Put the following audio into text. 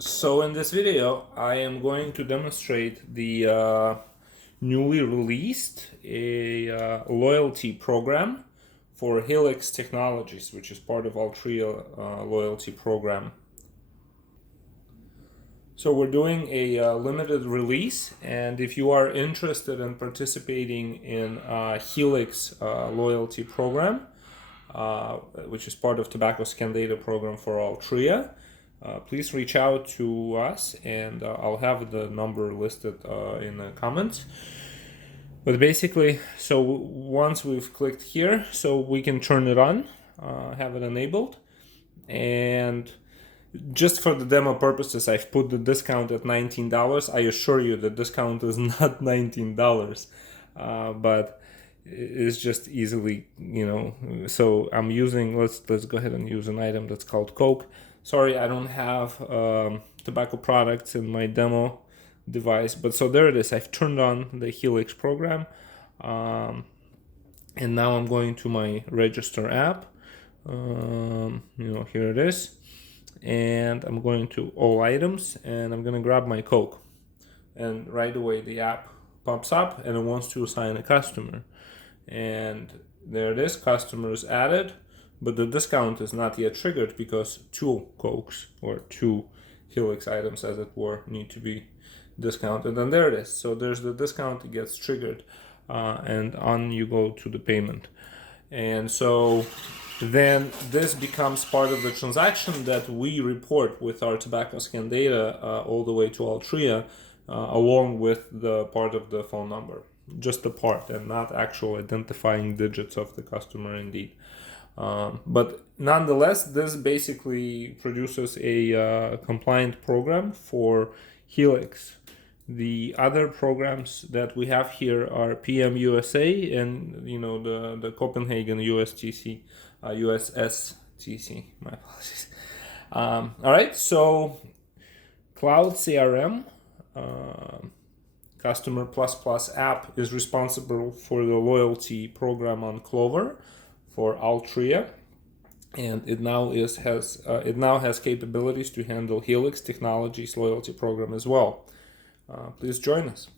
So in this video, I am going to demonstrate the newly released loyalty program for Helix Technologies, which is part of Altria loyalty program. So we're doing a limited release, and if you are interested in participating in Helix loyalty program, which is part of Tobacco Scan Data program for Altria, please reach out to us, and I'll have the number listed in the comments. But basically, so once we've clicked here, so we can turn it on, have it enabled, and just for the demo purposes, I've put the discount at $19. I assure you the discount is not $19, but it's just easily, so I'm using, let's go ahead and use an item that's called Coke. Sorry, I don't have tobacco products in my demo device, but so there it is. I've turned on the Helix program, and now I'm going to my register app. Here it is, and I'm going to all items, and I'm going to grab my Coke, and right away the app pops up and it wants to assign a customer, and there it is, customers added. But the discount is not yet triggered because 2 Cokes, or 2 Helix items as it were, need to be discounted. And there it is. So there's the discount, it gets triggered, and on you go to the payment. And so then this becomes part of the transaction that we report with our tobacco scan data all the way to Altria, along with the part of the phone number. Just the part, and not actual identifying digits of the customer indeed. But nonetheless, this basically produces a compliant program for Helix. The other programs that we have here are PM USA and the Copenhagen USTC, USSTC. My apologies. All right, so Cloud CRM. Customer Plus app is responsible for the loyalty program on Clover for Altria, and it now has capabilities to handle Helix Technologies loyalty program as well. Please join us.